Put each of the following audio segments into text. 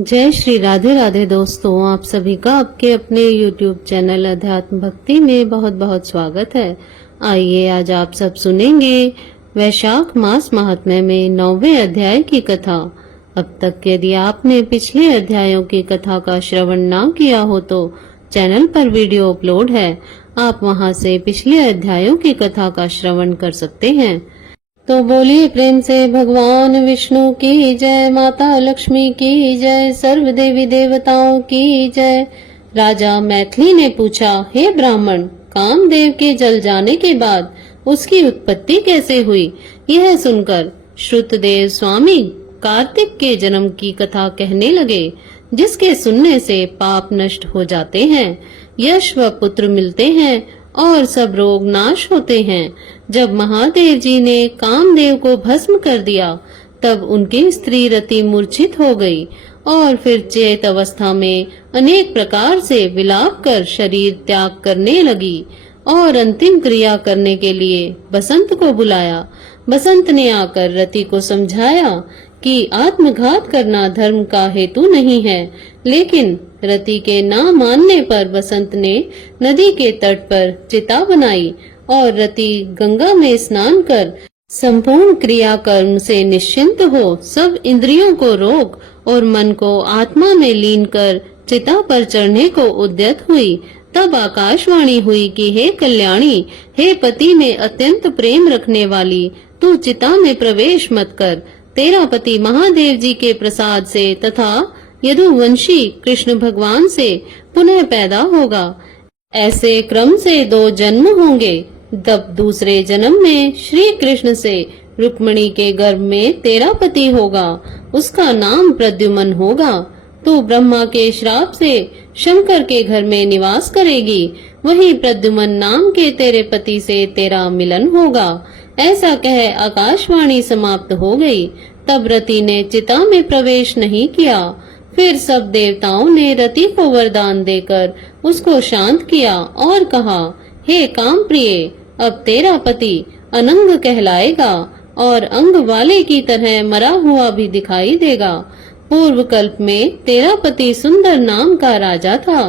जय श्री राधे राधे दोस्तों, आप सभी का आपके अपने YouTube चैनल अध्यात्म भक्ति में बहुत बहुत स्वागत है। आइए आज आप सब सुनेंगे वैशाख मास महात्म्य में 9वें अध्याय की कथा। अब तक यदि आपने पिछले अध्यायों की कथा का श्रवण ना किया हो तो चैनल पर वीडियो अपलोड है, आप वहां से पिछले अध्यायों की कथा का श्रवण कर सकते हैं। तो बोलिए प्रेम से भगवान विष्णु की जय, माता लक्ष्मी की जय, सर्व देवी देवताओं की जय। राजा मैथिली ने पूछा, हे ब्राह्मण, कामदेव के जल जाने के बाद उसकी उत्पत्ति कैसे हुई? यह सुनकर श्रुतदेव स्वामी कार्तिक के जन्म की कथा कहने लगे, जिसके सुनने से पाप नष्ट हो जाते हैं, यश व पुत्र मिलते हैं और सब रोग नाश होते हैं। जब महादेव जी ने कामदेव को भस्म कर दिया, तब उनकी स्त्री रति मूर्छित हो गई और फिर चेत अवस्था में अनेक प्रकार से विलाप कर शरीर त्याग करने लगी और अंतिम क्रिया करने के लिए बसंत को बुलाया। बसंत ने आकर रति को समझाया कि आत्मघात करना धर्म का हेतु नहीं है, लेकिन रति के ना मानने पर बसंत ने नदी के तट पर चिता बनाई और रति गंगा में स्नान कर संपूर्ण क्रिया कर्म से निश्चिंत हो सब इंद्रियों को रोक और मन को आत्मा में लीन कर चिता पर चढ़ने को उद्यत हुई। तब आकाशवाणी हुई कि हे कल्याणी, हे पति में अत्यंत प्रेम रखने वाली, तू चिता में प्रवेश मत कर। तेरा पति महादेव जी के प्रसाद से तथा यदुवंशी कृष्ण भगवान से पुनः पैदा होगा। ऐसे क्रम से 2 जन्म होंगे। तब दूसरे जन्म में श्री कृष्ण से रुक्मिणी के गर्भ में तेरा पति होगा, उसका नाम प्रद्युमन होगा। तू ब्रह्मा के श्राप से शंकर के घर में निवास करेगी, वही प्रद्युमन नाम के तेरे पति से तेरा मिलन होगा। ऐसा कह आकाशवाणी समाप्त हो गई। तब रति ने चिता में प्रवेश नहीं किया। फिर सब देवताओं ने रति को वरदान देकर उसको शांत किया और कहा, हे काम प्रिय, अब तेरा पति अनंग कहलाएगा और अंग वाले की तरह मरा हुआ भी दिखाई देगा। पूर्व कल्प में तेरा पति सुंदर नाम का राजा था।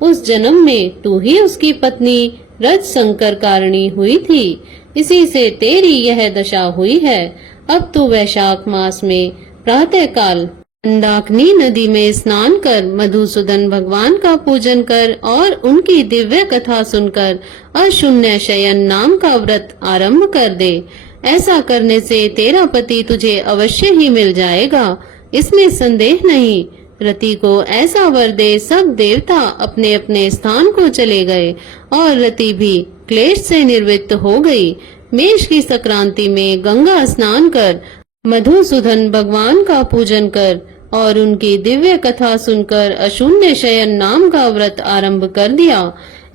उस जन्म में तू ही उसकी पत्नी रज शंकर कारिणी हुई थी, इसी से तेरी यह दशा हुई है। अब तू वैशाख मास में प्रातः काल मंदाकिनी नदी में स्नान कर मधुसूदन भगवान का पूजन कर और उनकी दिव्य कथा सुनकर अशून्य शयन नाम का व्रत आरंभ कर दे। ऐसा करने से तेरा पति तुझे अवश्य ही मिल जाएगा, इसमें संदेह नहीं। रति को ऐसा वर दे सब देवता अपने अपने स्थान को चले गए और रति भी क्लेश से निर्वृत्त हो गई। मेष की संक्रांति में गंगा स्नान कर मधुसूदन भगवान का पूजन कर और उनकी दिव्य कथा सुनकर अशून्य शयन नाम का व्रत आरंभ कर दिया।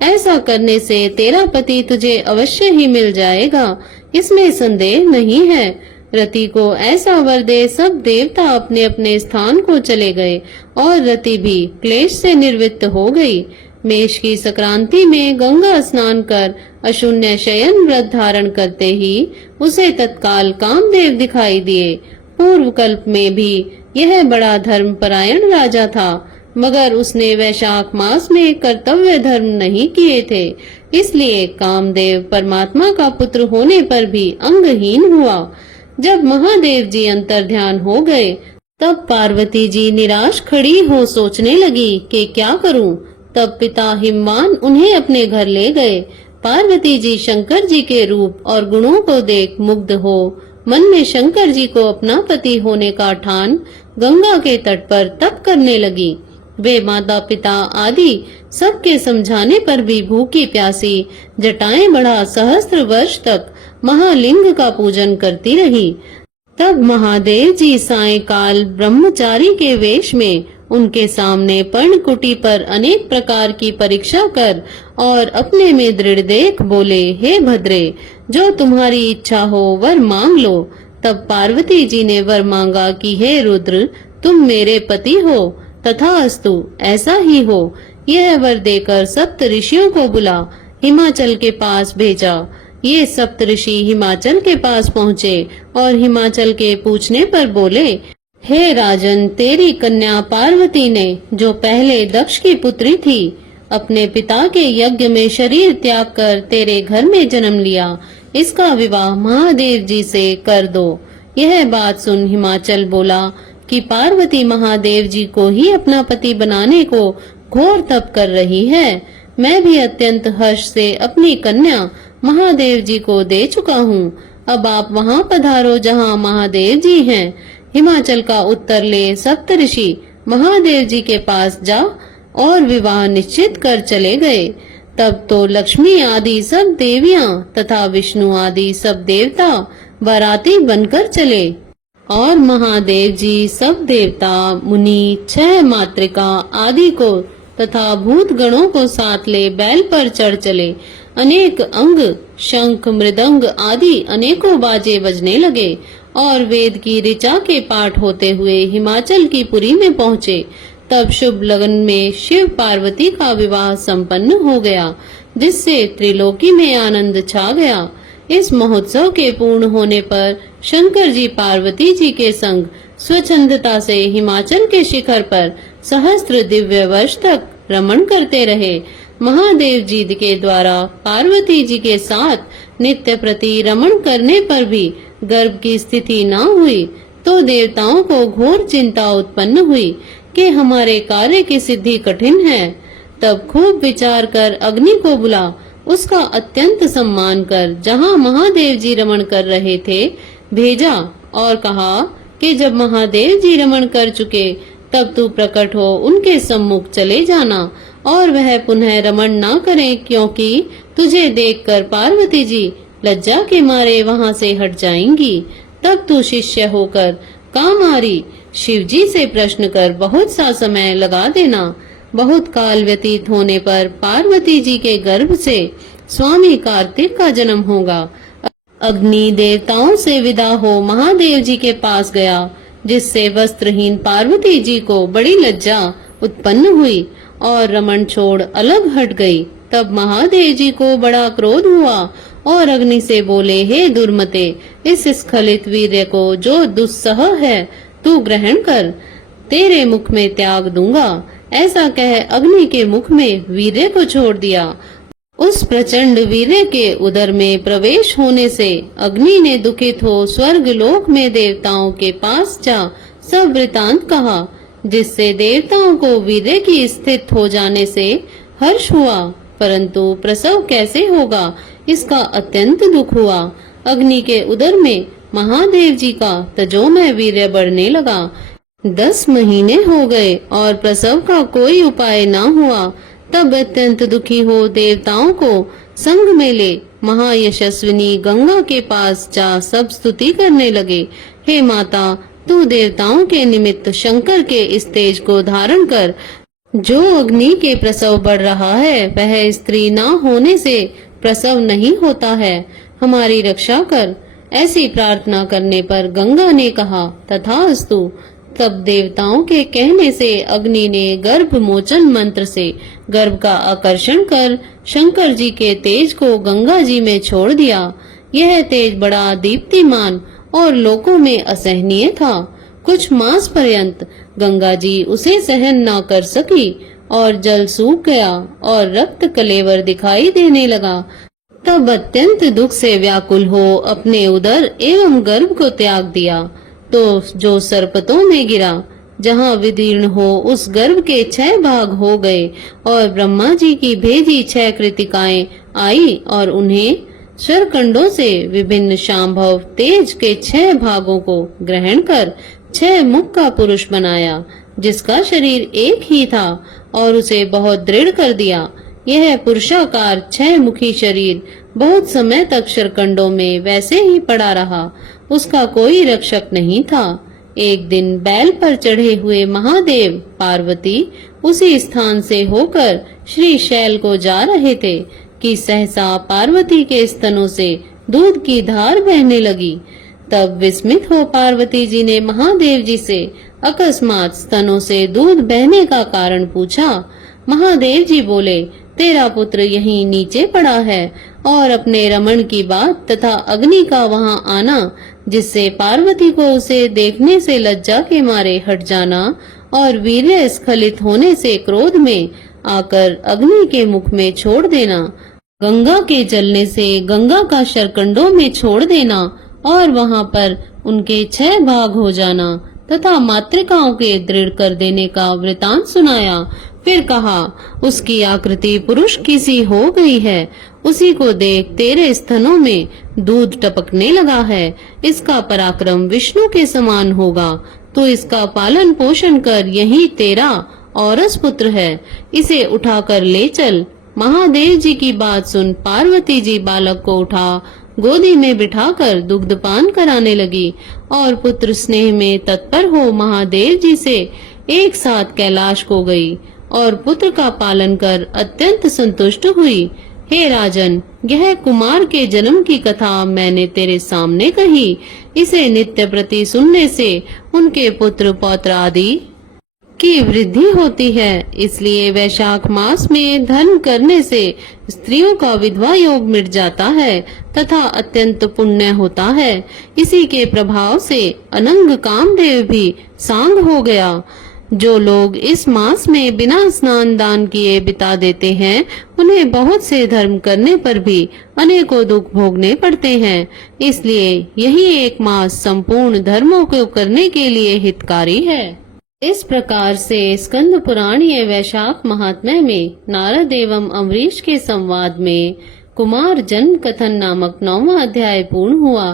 ऐसा करने से तेरा पति तुझे अवश्य ही मिल जाएगा, इसमें संदेह नहीं है। रति को ऐसा वर दे सब देवता अपने अपने स्थान को चले गए और रति भी क्लेश से निर्वृत्त हो गई। मेष की संक्रांति में गंगा स्नान कर अशून्य शयन व्रत धारण करते ही उसे तत्काल कामदेव दिखाई दिए। पूर्व कल्प में भी यह बड़ा धर्मपरायण राजा था, मगर उसने वैशाख मास में कर्तव्य धर्म नहीं किए थे, इसलिए कामदेव परमात्मा का पुत्र होने पर भी अंगहीन हुआ। जब महादेव जी अंतर्ध्यान हो गए, तब पार्वती जी निराश खड़ी हो सोचने लगी कि क्या करूं। तब पिता हिमवान उन्हें अपने घर ले गए। पार्वती जी शंकर जी के रूप और गुणों को देख मुग्ध हो मन में शंकर जी को अपना पति होने का ठान गंगा के तट पर तप करने लगी। वे माता पिता आदि सबके समझाने पर भी भूखी प्यासी जटाएं बढ़ा सहस्त्र वर्ष तक महालिंग का पूजन करती रही। तब महादेव जी सायंकाल ब्रह्मचारी के वेश में उनके सामने पर्णकुटी पर अनेक प्रकार की परीक्षा कर और अपने में दृढ़ देख बोले, हे भद्रे, जो तुम्हारी इच्छा हो वर मांग लो। तब पार्वती जी ने वर मांगा कि हे रुद्र, तुम मेरे पति हो, तथास्तु ऐसा ही हो। यह वर देकर सप्त ऋषियों को बुला हिमाचल के पास भेजा। ये सप्त ऋषि हिमाचल के पास पहुँचे और हिमाचल के पूछने पर बोले, हे राजन, तेरी कन्या पार्वती ने, जो पहले दक्ष की पुत्री थी, अपने पिता के यज्ञ में शरीर त्याग कर तेरे घर में जन्म लिया। इसका विवाह महादेव जी से कर दो। यह बात सुन हिमाचल बोला कि पार्वती महादेव जी को ही अपना पति बनाने को घोर तप कर रही है। मैं भी अत्यंत हर्ष से अपनी कन्या महादेव जी को दे चुका हूँ। अब आप वहाँ पधारो जहाँ महादेव जी हैं। हिमाचल का उत्तर ले सप्तऋषि महादेव जी के पास जा और विवाह निश्चित कर चले गए। तब तो लक्ष्मी आदि सब देवियां तथा विष्णु आदि सब देवता बाराती बनकर चले और महादेव जी सब देवता मुनि 6 मातृका आदि को तथा भूत गणों को साथ ले बैल पर चढ़ चले। अनेक अंग, शंख, मृदंग आदि अनेकों बाजे बजने लगे और वेद की ऋचा के पाठ होते हुए हिमाचल की पुरी में पहुँचे। तब शुभ लगन में शिव पार्वती का विवाह संपन्न हो गया, जिससे त्रिलोकी में आनंद छा गया। इस महोत्सव के पूर्ण होने पर शंकर जी पार्वती जी के संग स्वच्छंदता से हिमाचल के शिखर पर सहस्त्र दिव्य वर्ष तक रमण करते रहे। महादेव जी के द्वारा पार्वती जी के साथ नित्य प्रति रमण करने पर भी गर्भ की स्थिति न हुई तो देवताओं को घोर चिंता उत्पन्न हुई कि हमारे कार्य की सिद्धि कठिन है। तब खूब विचार कर अग्नि को बुला उसका अत्यंत सम्मान कर जहाँ महादेव जी रमण कर रहे थे भेजा और कहा कि जब महादेव जी रमण कर चुके तब तू प्रकट हो उनके सम्मुख चले जाना और वह पुनः रमण ना करें, क्योंकि तुझे देखकर पार्वती जी लज्जा के मारे वहाँ से हट जाएंगी। तब तू शिष्य होकर कामारी शिवजी से प्रश्न कर बहुत सा समय लगा देना। बहुत काल व्यतीत होने पर पार्वती जी के गर्भ से स्वामी कार्तिक का जन्म होगा। अग्नि देवताओं से विदा हो महादेव जी के पास गया, जिससे वस्त्रहीन पार्वती जी को बड़ी लज्जा उत्पन्न हुई और रमण छोड़ अलग हट गई। तब महादेव जी को बड़ा क्रोध हुआ और अग्नि से बोले, हे दुर्मते, इस स्खलित वीर्य को जो दुस्सह है तू ग्रहण कर, तेरे मुख में त्याग दूंगा। ऐसा कह अग्नि के मुख में वीर्य को छोड़ दिया। उस प्रचंड वीर्य के उदर में प्रवेश होने से अग्नि ने दुखित हो स्वर्ग लोक में देवताओं के पास जा सब वृतांत कहा, जिससे देवताओं को वीर्य की स्थित हो जाने से हर्ष हुआ, परंतु प्रसव कैसे होगा इसका अत्यंत दुख हुआ। अग्नि के उदर में महादेव जी का तजोमय वीर्य बढ़ने लगा। 10 महीने हो गए और प्रसव का कोई उपाय न हुआ। तब अत्यंत दुखी हो देवताओं को संग में ले महायशस्विनी गंगा के पास जा सब स्तुति करने लगे। हे माता, तू देवताओं के निमित्त शंकर के इस तेज को धारण कर। जो अग्नि के प्रसव बढ़ रहा है वह स्त्री न होने से प्रसव नहीं होता है, हमारी रक्षा कर। ऐसी प्रार्थना करने पर गंगा ने कहा, तथास्तु। तब देवताओं के कहने से अग्नि ने गर्भ मोचन मंत्र से गर्भ का आकर्षण कर शंकर जी के तेज को गंगा जी में छोड़ दिया। यह तेज बड़ा दीप्तिमान और लोकों में असहनीय था। कुछ मास पर्यंत गंगा जी उसे सहन न कर सकी और जल सूख गया और रक्त कलेवर दिखाई देने लगा। तब अत्यंत दुख से व्याकुल हो अपने उदर एवं गर्भ को त्याग दिया, तो जो सर्पतों में गिरा, जहाँ विदीर्ण हो उस गर्भ के 6 भाग हो गए और ब्रह्मा जी की भेजी 6 कृतिकाएं आई और उन्हें स्वरकंडों से विभिन्न शांभव तेज के 6 भागों को ग्रहण कर 6 मुख का पुरुष बनाया, जिसका शरीर एक ही था और उसे बहुत दृढ़ कर दिया। यह पुरुषाकार 6 मुखी शरीर बहुत समय तक शरकंडों में वैसे ही पड़ा रहा, उसका कोई रक्षक नहीं था। एक दिन बैल पर चढ़े हुए महादेव पार्वती उसी स्थान से होकर श्री शैल को जा रहे थे कि सहसा पार्वती के स्तनों से दूध की धार बहने लगी। तब विस्मित हो पार्वती जी ने महादेव जी से अकस्मात स्तनों से दूध बहने का कारण पूछा। महादेव जी बोले, तेरा पुत्र यहीं नीचे पड़ा है और अपने रमण की बात तथा अग्नि का वहां आना जिससे पार्वती को उसे देखने से लज्जा के मारे हट जाना और वीर्य स्खलित होने से क्रोध में आकर अग्नि के मुख में छोड़ देना, गंगा के जलने से गंगा का शरकंडों में छोड़ देना और वहां पर उनके 6 भाग हो जाना तथा मातृकाओं के दृढ़ कर देने का वृतांत सुनाया। फिर कहा, उसकी आकृति पुरुष की सी हो गई है, उसी को देख तेरे स्तनों में दूध टपकने लगा है, इसका पराक्रम विष्णु के समान होगा, तो इसका पालन पोषण कर, यही तेरा औरस पुत्र है, इसे उठाकर ले चल। महादेव जी की बात सुन पार्वती जी बालक को उठा गोदी में बिठाकर दुग्धपान कराने लगी और पुत्र स्नेह में तत्पर हो महादेव जी से एक साथ कैलाश को गई और पुत्र का पालन कर अत्यंत संतुष्ट हुई। हे राजन, यह कुमार के जन्म की कथा मैंने तेरे सामने कही, इसे नित्य प्रति सुनने से उनके पुत्र पौत्र आदि की वृद्धि होती है। इसलिए वैशाख मास में धर्म करने से स्त्रियों का विधवा योग मिट जाता है तथा अत्यंत पुण्य होता है। इसी के प्रभाव से अनंग कामदेव भी सांग हो गया। जो लोग इस मास में बिना स्नान दान किए बिता देते हैं, उन्हें बहुत से धर्म करने पर भी अनेकों दुख भोगने पड़ते हैं। इसलिए यही एक मास संपूर्ण धर्मों को करने के लिए हितकारी है। इस प्रकार से स्कंद पुराणीय वैशाख महात्म्य में नारद एवं अम्बरीश के संवाद में कुमार जन्म कथन नामक 9वां अध्याय पूर्ण हुआ।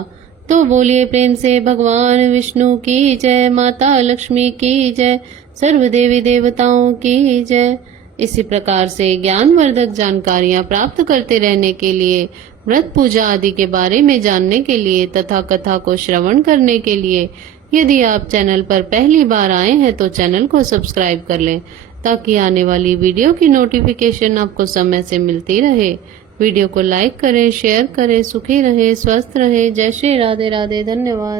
तो बोलिए प्रेम से भगवान विष्णु की जय, माता लक्ष्मी की जय, सर्व देवी देवताओं की जय। इसी प्रकार से ज्ञानवर्धक जानकारियां प्राप्त करते रहने के लिए, व्रत पूजा आदि के बारे में जानने के लिए तथा कथा को श्रवण करने के लिए यदि आप चैनल पर पहली बार आए हैं तो चैनल को सब्सक्राइब कर लें ताकि आने वाली वीडियो की नोटिफिकेशन आपको समय से मिलती रहे। वीडियो को लाइक करें, शेयर करें। सुखी रहे, स्वस्थ रहे। जय श्री राधे राधे। धन्यवाद।